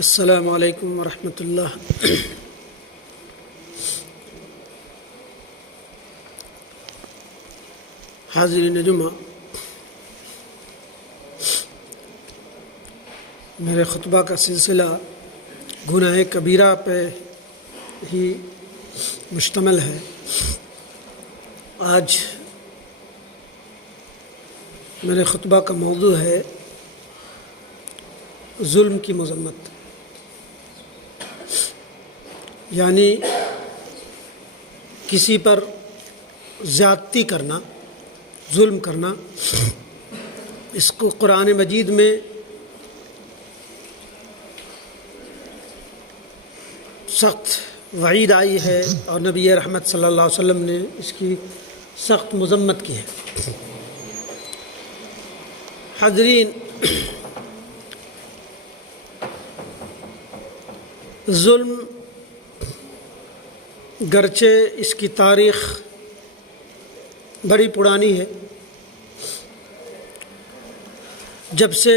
السلام علیکم ورحمۃ اللہ۔ حاضرین جمعہ، میرے خطبہ کا سلسلہ گناہ کبیرہ پہ ہی مشتمل ہے۔ آج میرے خطبہ کا موضوع ہے ظلم کی مذمت، یعنی کسی پر زیادتی کرنا، ظلم کرنا۔ اس کو قرآن مجید میں سخت وعید آئی ہے اور نبی رحمت صلی اللہ علیہ وسلم نے اس کی سخت مذمت کی ہے۔ حاضرین، ظلم گرچہ اس کی تاریخ بڑی پرانی ہے، جب سے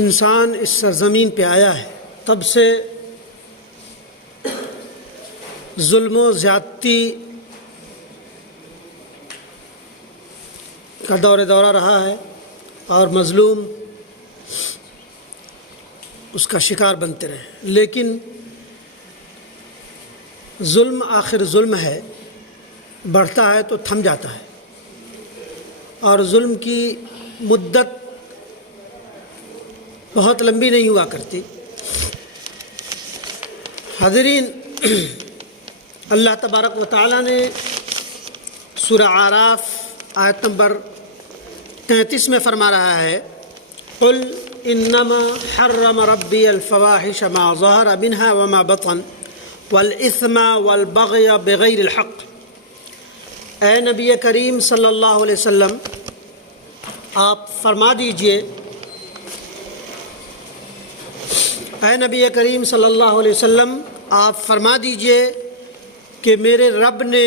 انسان اس سرزمین پہ آیا ہے تب سے ظلم و زیادتی کا دورہ رہا ہے اور مظلوم اس کا شکار بنتے رہے۔ لیکن ظلم آخر ظلم ہے، بڑھتا ہے تو تھم جاتا ہے، اور ظلم کی مدت بہت لمبی نہیں ہوا کرتی۔ حاضرین، اللہ تبارک و تعالیٰ نے سورہ اعراف آیت نمبر 33 میں فرما رہا ہے، قل انما حرم ربی الفواحش ما ظہر منها وما بطن والاثم والبغی بغیر الحق۔ اے نبی کریم صلی اللہ علیہ وسلم، آپ فرما دیجئے، اے نبی کریم صلی اللہ علیہ وسلم آپ فرما دیجئے کہ میرے رب نے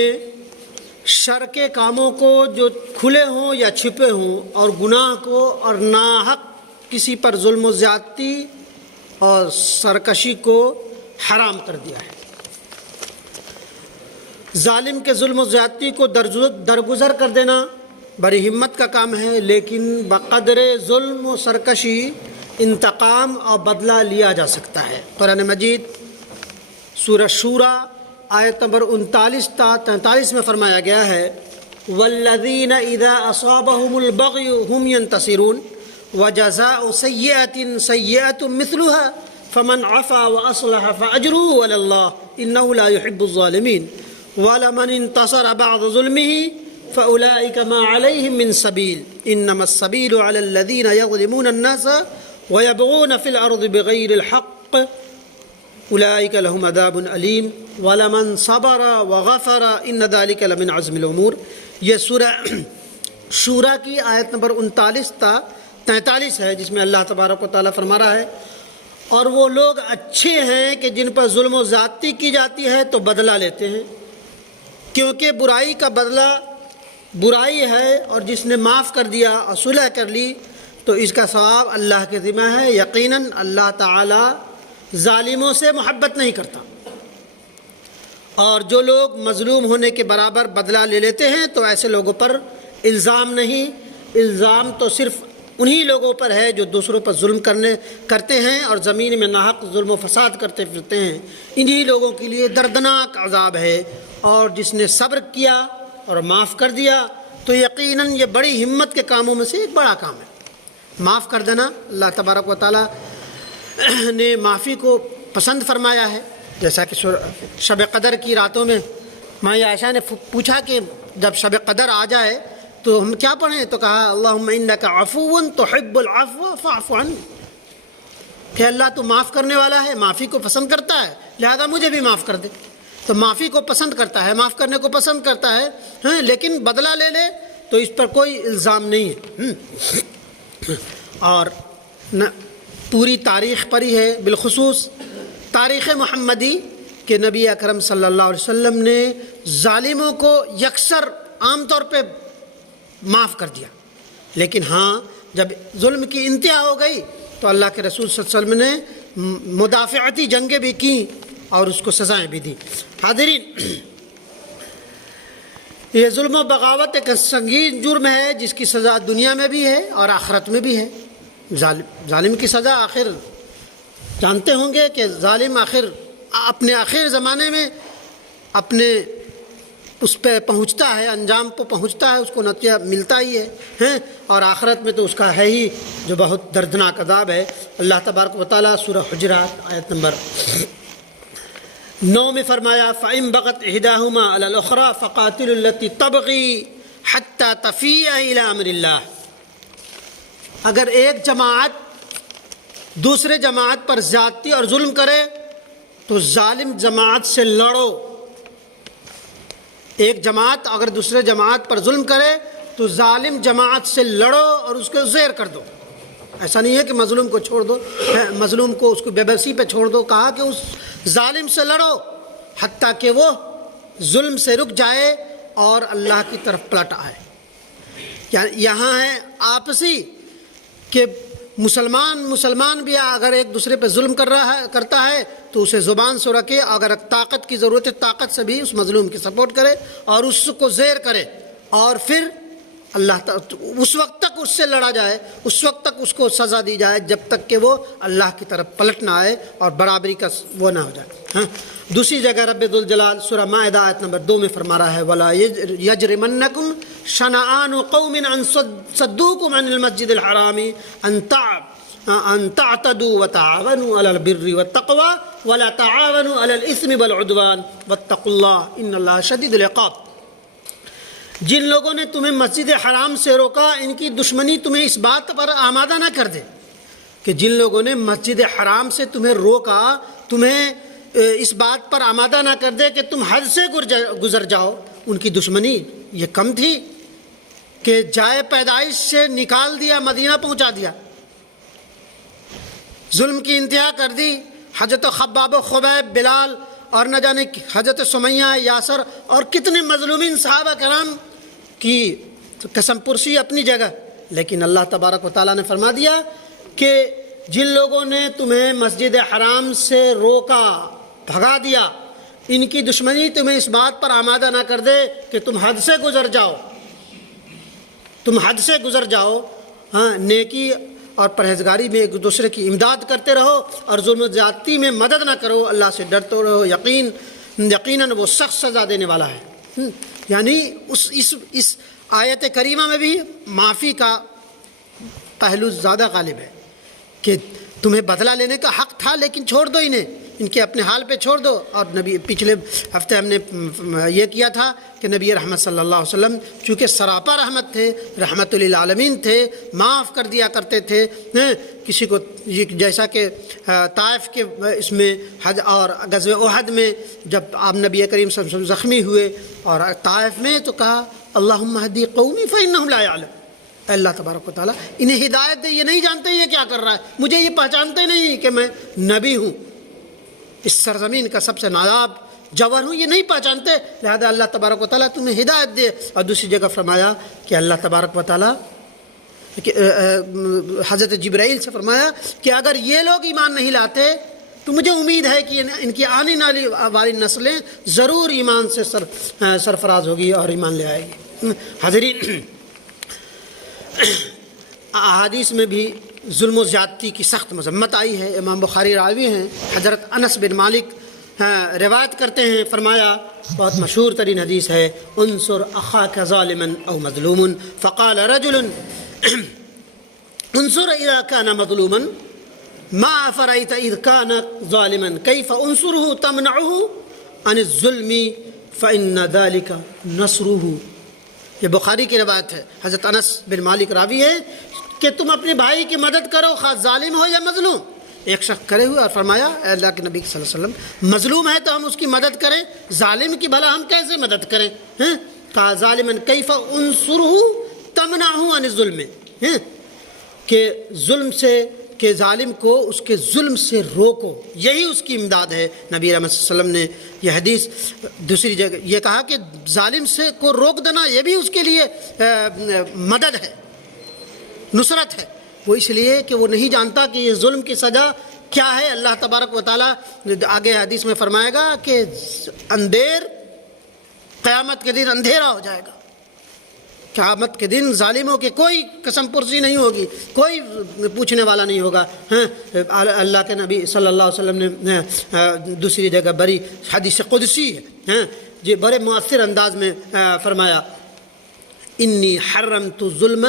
شر کے کاموں کو جو کھلے ہوں یا چھپے ہوں، اور گناہ کو اور ناحق کسی پر ظلم و زیادتی اور سرکشی کو حرام کر دیا ہے۔ ظالم کے ظلم و زیادتی کو درگزر کر دینا بڑی ہمت کا کام ہے، لیکن بقدر ظلم و سرکشی انتقام اور بدلہ لیا جا سکتا ہے۔ قرآن مجید سورہ شورى آیت نمبر 39 تا 43 میں فرمایا گیا ہے، والذین اذا اصابهم البغی هم ينتصرون وجزاء سیئة سیئة مثلها فمن عفا واصلح فاجره على الله انه لا يحب الظالمین ولمن انتصر بعد ظلمه فأولئك ما عليهم من سبيل انما السبيل على الذين يظلمون الناس ويبغون في الارض بغير الحق اولئك لهم عذاب علیم ولمن صبر وغفر ان ذلك لمن عزم الامور۔ یہ سورہ شورى کی آیت نمبر 39 تا 43 ہے، جس میں اللہ تبارک و تعالیٰ فرما رہا ہے، اور وہ لوگ اچھے ہیں کہ جن پر ظلم و زیادتی کی جاتی ہے تو بدلہ لیتے ہیں، کیونکہ برائی کا بدلہ برائی ہے، اور جس نے معاف کر دیا اور صلح کر لی تو اس کا ثواب اللہ کے ذمہ ہے۔ یقیناً اللہ تعالی ظالموں سے محبت نہیں کرتا، اور جو لوگ مظلوم ہونے کے برابر بدلہ لے لیتے ہیں تو ایسے لوگوں پر الزام نہیں، الزام تو صرف انہی لوگوں پر ہے جو دوسروں پر ظلم کرتے ہیں اور زمین میں ناحق ظلم و فساد کرتے پھرتے ہیں۔ انہی لوگوں کے لیے دردناک عذاب ہے، اور جس نے صبر کیا اور معاف کر دیا تو یقیناً یہ بڑی ہمت کے کاموں میں سے ایک بڑا کام ہے۔ معاف کر دینا، اللہ تبارک و تعالیٰ نے معافی کو پسند فرمایا ہے، جیسا کہ شب قدر کی راتوں میں ماں عائشہ نے پوچھا کہ جب شب قدر آ جائے تو ہم کیا پڑھیں، تو کہا اللہم انک عفو تحب العفو فاعف عنی، کہ اللہ تو معاف کرنے والا ہے، معافی کو پسند کرتا ہے، لہذا مجھے بھی معاف کر دے۔ تو معافی کو پسند کرتا ہے، معاف کرنے کو پسند کرتا ہے، لیکن بدلہ لے لے تو اس پر کوئی الزام نہیں ہے۔ اور پوری تاریخ پر ہی ہے، بالخصوص تاریخ محمدی، کہ نبی اکرم صلی اللہ علیہ وسلم نے ظالموں کو یکسر عام طور پہ معاف کر دیا، لیکن ہاں جب ظلم کی انتہا ہو گئی تو اللہ کے رسول صلی اللہ علیہ وسلم نے مدافعتی جنگیں بھی کیں اور اس کو سزائیں بھی دی۔ حاضرین، یہ ظلم و بغاوت ایک سنگین جرم ہے جس کی سزا دنیا میں بھی ہے اور آخرت میں بھی ہے۔ ظالم کی سزا آخر جانتے ہوں گے کہ ظالم آخر اپنے آخر زمانے میں اپنے اس پہ پہنچتا ہے، انجام پہ پہنچتا ہے، اس کو نتیجہ ملتا ہی ہے اور آخرت میں تو اس کا ہے ہی جو بہت دردناک عذاب ہے۔ اللہ تبارک و تعالیٰ سورہ حجرات آیت نمبر 9 میں فرمایا فَإِن بَغَتْ إِحْدَاهُمَا عَلَى الْأُخْرَى فَقَاتِلُوا الَّتِي تَبْغِي حَتَّى تَفِيءَ إِلَى أَمْرِ اللَّهِ، اگر ایک جماعت دوسرے جماعت پر زیادتی اور ظلم کرے تو ظالم جماعت سے لڑو۔ ایک جماعت اگر دوسرے جماعت پر ظلم کرے تو ظالم جماعت سے لڑو اور اس کو زیر کر دو۔ ایسا نہیں ہے کہ مظلوم کو چھوڑ دو، مظلوم کو اس کو بے بسی پہ چھوڑ دو، کہا کہ اس ظالم سے لڑو حتیٰ کہ وہ ظلم سے رک جائے اور اللہ کی طرف پلٹ آئے۔ یعنی یہاں ہے آپسی کہ مسلمان بھی اگر ایک دوسرے پہ ظلم کرتا ہے تو اسے زبان سے رکھے، اگر طاقت کی ضرورت ہے طاقت سے بھی اس مظلوم کی سپورٹ کرے اور اس کو زیر کرے، اور پھر اللہ اس وقت تک اس سے لڑا جائے، اس وقت تک اس کو سزا دی جائے جب تک کہ وہ اللہ کی طرف پلٹ نہ آئے اور برابری کا وہ نہ ہو جائے۔ دوسری جگہ رب ذوالجلال سورہ مائدہ آیت نمبر 2 میں فرما رہا ہے وَلَا يَجْرِمَنَّكُمْ شَنَآنُ قَوْمٍ أَن صَدُّوكُمْ عَنِ الْمَسْجِدِ الْحَرَامِ أَن تَعْتَدُوا وَتَعَاوَنُوا عَلَى الْبِرِّ وَالتَّقْوَى وَلَا تَعَاوَنُوا عَلَى الْإِثْمِ وَالْعُدْوَانِ وَاتَّقُوا اللَّهَ إِنَّ اللَّهَ شَدِيدُ الْعِقَابِ۔ جن لوگوں نے تمہیں مسجد حرام سے روکا ان کی دشمنی تمہیں اس بات پر آمادہ نہ کر دے کہ جن لوگوں نے مسجد حرام سے تمہیں روکا تمہیں اس بات پر آمادہ نہ کر دے کہ تم حد سے گزر جاؤ۔ ان کی دشمنی یہ کم تھی کہ جائے پیدائش سے نکال دیا، مدینہ پہنچا دیا، ظلم کی انتہا کر دی۔ حضرت خباب و خبیب، بلال اور نہ جانے حضرت سمیہ، یاسر اور کتنے مظلومین صحابہ کرام کی قسم پرسی اپنی جگہ، لیکن اللہ تبارک و تعالیٰ نے فرما دیا کہ جن لوگوں نے تمہیں مسجد حرام سے روکا، بھگا دیا، ان کی دشمنی تمہیں اس بات پر آمادہ نہ کر دے کہ تم حد سے گزر جاؤ، تم حد سے گزر جاؤ۔ ہاں، نیکی اور پرہیزگاری میں ایک دوسرے کی امداد کرتے رہو اور ظلم و زیادتی میں مدد نہ کرو، اللہ سے ڈرتے رہو، یقیناً وہ سخت سزا دینے والا ہے۔ یعنی اس آیت کریمہ میں بھی معافی کا پہلو زیادہ غالب ہے کہ تمہیں بدلہ لینے کا حق تھا لیکن چھوڑ دو انہیں، ان کے اپنے حال پہ چھوڑ دو۔ اور نبی پچھلے ہفتے ہم نے یہ کیا تھا کہ نبی رحمت صلی اللہ علیہ وسلم چونکہ سراپا رحمت تھے، رحمت للعالمین تھے، معاف کر دیا کرتے تھے کسی کو، جیسا کہ طائف کے اس میں حج اور غزوہ احد میں جب آپ نبی کریم صلی اللہ علیہ وسلم زخمی ہوئے اور طائف میں تو کہا اللہم اہدی قومی فإنہم لا یعلمون، اللہ تبارک و تعالیٰ انہیں ہدایت دے، یہ نہیں جانتے یہ کیا کر رہا ہے، مجھے یہ پہچانتے نہیں کہ میں نبی ہوں، اس سرزمین کا سب سے نایاب جوہر ہوں، یہ نہیں پہچانتے، لہذا اللہ تبارک و تعالیٰ تمہیں ہدایت دے۔ اور دوسری جگہ فرمایا کہ اللہ تبارک و تعالیٰ حضرت جبرائیل سے فرمایا کہ اگر یہ لوگ ایمان نہیں لاتے تو مجھے امید ہے کہ ان کی آنے والی نسلیں ضرور ایمان سے سرفراز ہوگی اور ایمان لے آئے گی۔ حاضرین، احادیث میں بھی ظلم و زیادتی کی سخت مذمت آئی ہے۔ امام بخاری راوی ہیں، حضرت انس بن مالک روایت کرتے ہیں، فرمایا بہت مشہور ترین حدیث ہے انصر اخاک ظالما او مظلوما فقال رجل انصر اذا كان مظلوما ما فرأيت اذ كان ظالما كيف انصره تمنعه عن الظلم فإن ذلك نصره۔ یہ بخاری کی روایت ہے، حضرت انس بن مالک راوی ہے کہ تم اپنے بھائی کی مدد کرو خواہ ظالم ہو یا مظلوم۔ ایک شخص کھڑے ہوئے اور فرمایا اے اللہ کے نبی صلی اللہ علیہ وسلم، مظلوم ہے تو ہم اس کی مدد کریں، ظالم کی بھلا ہم کیسے مدد کریں؟ کہا ظالما کیف انصرہ تمنعہ عن الظلم، کہ ظلم سے، کہ ظالم کو اس کے ظلم سے روکو، یہی اس کی امداد ہے۔ نبی رحمت صلی اللہ علیہ وسلم نے یہ حدیث دوسری جگہ یہ کہا کہ ظالم سے کو روک دینا یہ بھی اس کے لیے مدد ہے، نصرت ہے۔ وہ اس لیے کہ وہ نہیں جانتا کہ یہ ظلم کی سزا کیا ہے۔ اللہ تبارک و تعالیٰ آگے حدیث میں فرمائے گا کہ قیامت کے دن اندھیرا ہو جائے گا، قیامت کے دن ظالموں کی کوئی قسم پرسی نہیں ہوگی، کوئی پوچھنے والا نہیں ہوگا۔ اللہ کے نبی صلی اللہ علیہ وسلم نے دوسری جگہ بڑی حدیث قدسی ہے جی بڑے مؤثر انداز میں فرمایا، انی حرمت الظلم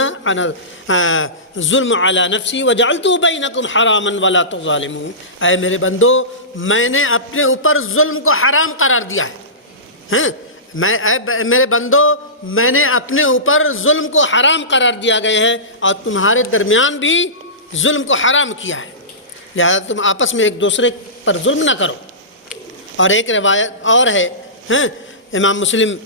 علی نفسی وجعلت بینکم حراما ولا تظالمون، اے میرے بندو میں نے اپنے اوپر ظلم کو حرام قرار دیا ہے، میرے بندو میں نے اپنے اوپر ظلم کو حرام قرار دیا گیا ہے اور تمہارے درمیان بھی ظلم کو حرام کیا ہے، لہذا تم آپس میں ایک دوسرے پر ظلم نہ کرو۔ اور ایک روایت اور ہے، امام مسلم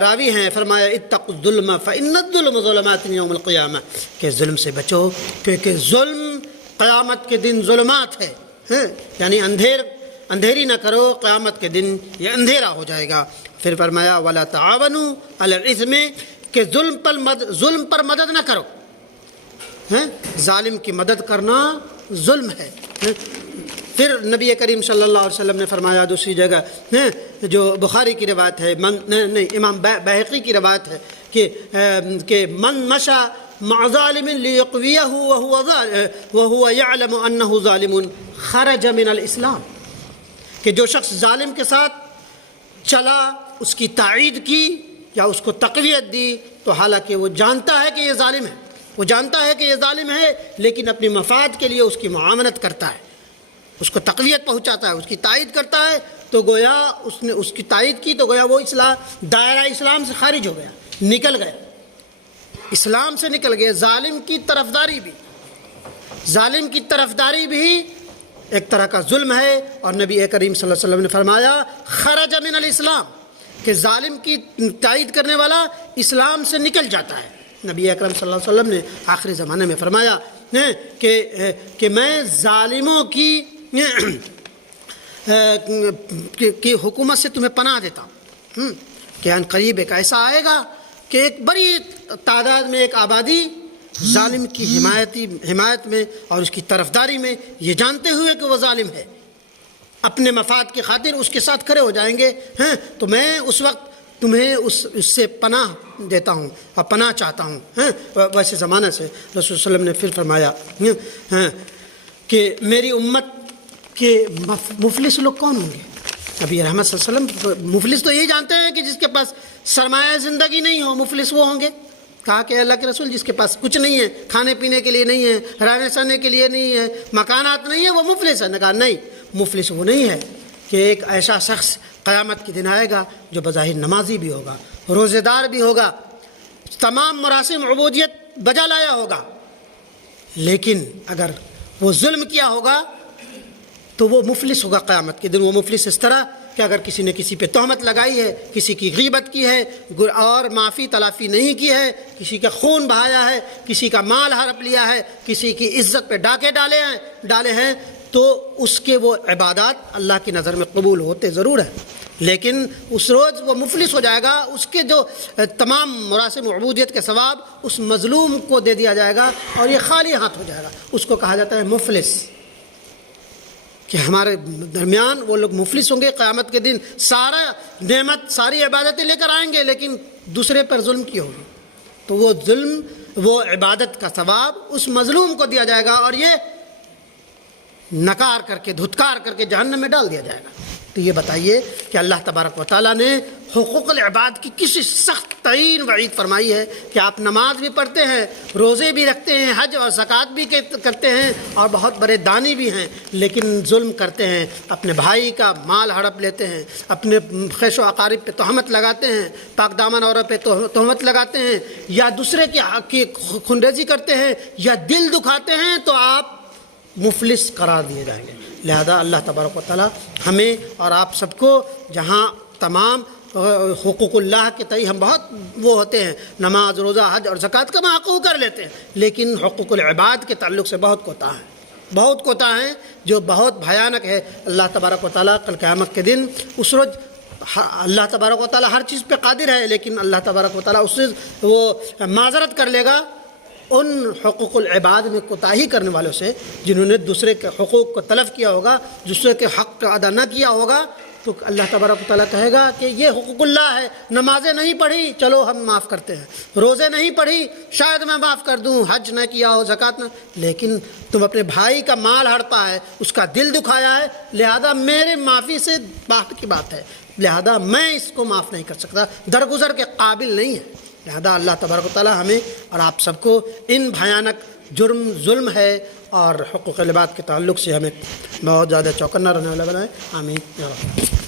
راوی ہیں، فرمایا اتقوا الظلم فإن الظلم ظلمات یوم القیامہ، کہ ظلم سے بچو کیونکہ ظلم قیامت کے دن ظلمات ہے، یعنی اندھیری نہ کرو، قیامت کے دن یہ اندھیرا ہو جائے گا۔ پھر فرمایا ولا تعاونوا علی الاثم، کہ ظلم پر مدد نہ کرو، ظالم کی مدد کرنا ظلم ہے۔ پھر نبی کریم صلی اللہ علیہ وسلم نے فرمایا دوسری جگہ جو بخاری کی روایت ہے، نہیں امام بہقی کی روایت ہے کہ من مشى مع ظالم ليقويه وهو يعلم انه ظالم خرج من الاسلام، کہ جو شخص ظالم کے ساتھ چلا، اس کی تائید کی یا اس کو تقویت دی، تو حالانکہ وہ جانتا ہے کہ یہ ظالم ہے، وہ جانتا ہے کہ یہ ظالم ہے، لیکن اپنی مفاد کے لیے اس کی معاونت کرتا ہے، اس کو تقویت پہنچاتا ہے، اس کی تائید کرتا ہے، تو گویا اس نے اس کی تائید کی تو گویا وہ دائرہ اسلام سے خارج ہو گیا، نکل گیا، اسلام سے نکل گیا۔ ظالم کی طرفداری بھی ایک طرح کا ظلم ہے، اور نبی کریم صلی اللہ علیہ وسلم نے فرمایا خرج من الاسلام، کہ ظالم کی تائید کرنے والا اسلام سے نکل جاتا ہے۔ نبی اکرم صلی اللہ علیہ وسلم نے آخری زمانے میں فرمایا کہ میں ظالموں کی حکومت سے تمہیں پناہ دیتا ہوں، کہ ان قریب ایک ایسا آئے گا کہ ایک بڑی تعداد میں ایک آبادی ظالم کی حمایت میں اور اس کی طرفداری میں، یہ جانتے ہوئے کہ وہ ظالم ہے، اپنے مفاد کی خاطر اس کے ساتھ کھڑے ہو جائیں گے، تو میں اس وقت تمہیں اس سے پناہ دیتا ہوں اور پناہ چاہتا ہوں۔ ویسے زمانہ سے رسول صلی اللہ علیہ وسلم نے پھر فرمایا کہ میری امت کے مفلس لوگ کون ہوں گے؟ نبی رحمت صلی اللہ علیہ وسلم مفلس تو یہی جانتے ہیں کہ جس کے پاس سرمایہ زندگی نہیں ہو، مفلس وہ ہوں گے۔ کہا کہ اللہ کے رسول جس کے پاس کچھ نہیں ہے، کھانے پینے کے لیے نہیں ہے، رہنے سہنے کے لیے نہیں ہے، مکانات نہیں ہے، وہ مفلس ہے؟ نے کہا نہیں، مفلس وہ نہیں ہے کہ ایک ایسا شخص قیامت کے دن آئے گا جو بظاہر نمازی بھی ہوگا، روزے دار بھی ہوگا، تمام مراسم عبودیت بجا لایا ہوگا، لیکن اگر وہ ظلم کیا ہوگا تو وہ مفلس ہوگا قیامت کے دن۔ وہ مفلس اس طرح کہ اگر کسی نے کسی پہ تہمت لگائی ہے، کسی کی غیبت کی ہے اور معافی تلافی نہیں کی ہے، کسی کا خون بہایا ہے، کسی کا مال ہڑپ لیا ہے، کسی کی عزت پہ ڈاکے ڈالے ہیں، تو اس کے وہ عبادات اللہ کی نظر میں قبول ہوتے ضرور ہیں، لیکن اس روز وہ مفلس ہو جائے گا، اس کے جو تمام مراسم عبودیت کے ثواب اس مظلوم کو دے دیا جائے گا اور یہ خالی ہاتھ ہو جائے گا۔ اس کو کہا جاتا ہے مفلس، کہ ہمارے درمیان وہ لوگ مفلس ہوں گے قیامت کے دن، سارا نعمت ساری عبادتیں لے کر آئیں گے لیکن دوسرے پر ظلم کی ہوگی، تو وہ ظلم وہ عبادت کا ثواب اس مظلوم کو دیا جائے گا اور یہ نکار کر کے دھتکار کر کے جہنم میں ڈال دیا جائے گا۔ تو یہ بتائیے کہ اللہ تبارک و تعالیٰ نے حقوق العباد کی کسی سخت ترین وعید فرمائی ہے کہ آپ نماز بھی پڑھتے ہیں، روزے بھی رکھتے ہیں، حج اور زکوٰۃ بھی کرتے ہیں اور بہت بڑے دانی بھی ہیں، لیکن ظلم کرتے ہیں، اپنے بھائی کا مال ہڑپ لیتے ہیں، اپنے خیش و اقارب پہ تہمت لگاتے ہیں، پاک دامن عورت پہ تہمت لگاتے ہیں، یا دوسرے کے حق کی خونریزی کرتے ہیں یا دل دکھاتے ہیں، تو آپ مفلس قرار دیے جائیں گے۔ لہذا اللہ تبارک و تعالیٰ ہمیں اور آپ سب کو، جہاں تمام حقوق اللہ کے تئیں ہم بہت وہ ہوتے ہیں، نماز روزہ حج اور زکوٰۃ کا محقوق کر لیتے ہیں، لیکن حقوق العباد کے تعلق سے بہت کوتاہ ہیں جو بہت بھیانک ہے۔ اللہ تبارک و تعالیٰ کل قیامت کے دن اس روز اللہ تبارک و تعالیٰ ہر چیز پہ قادر ہے، لیکن اللہ تبارک و تعالیٰ اس سے وہ معذرت کر لے گا ان حقوق العباد میں کوتاہی کرنے والوں سے، جنہوں نے دوسرے کے حقوق کو تلف کیا ہوگا، دوسرے کے حق کا ادا نہ کیا ہوگا، تو اللہ تبارک و تعالیٰ کہے گا کہ یہ حقوق اللہ ہے، نمازیں نہیں پڑھی چلو ہم معاف کرتے ہیں، روزے نہیں پڑھی شاید میں معاف کر دوں، حج نہ کیا ہو، زکوٰۃ نہ، لیکن تم اپنے بھائی کا مال ہڑپا ہے، اس کا دل دکھایا ہے، لہذا میرے معافی سے باہر کی بات ہے، لہذا میں اس کو معاف نہیں کر سکتا، درگزر کے قابل نہیں ہے۔ لہذا اللہ تبارک و تعالیٰ ہمیں اور آپ سب کو ان بھیانک جرم ظلم ہے اور حقوق العباد کے تعلق سے ہمیں بہت زیادہ چوکنا رہنے والا بنائے، آمین یا رب۔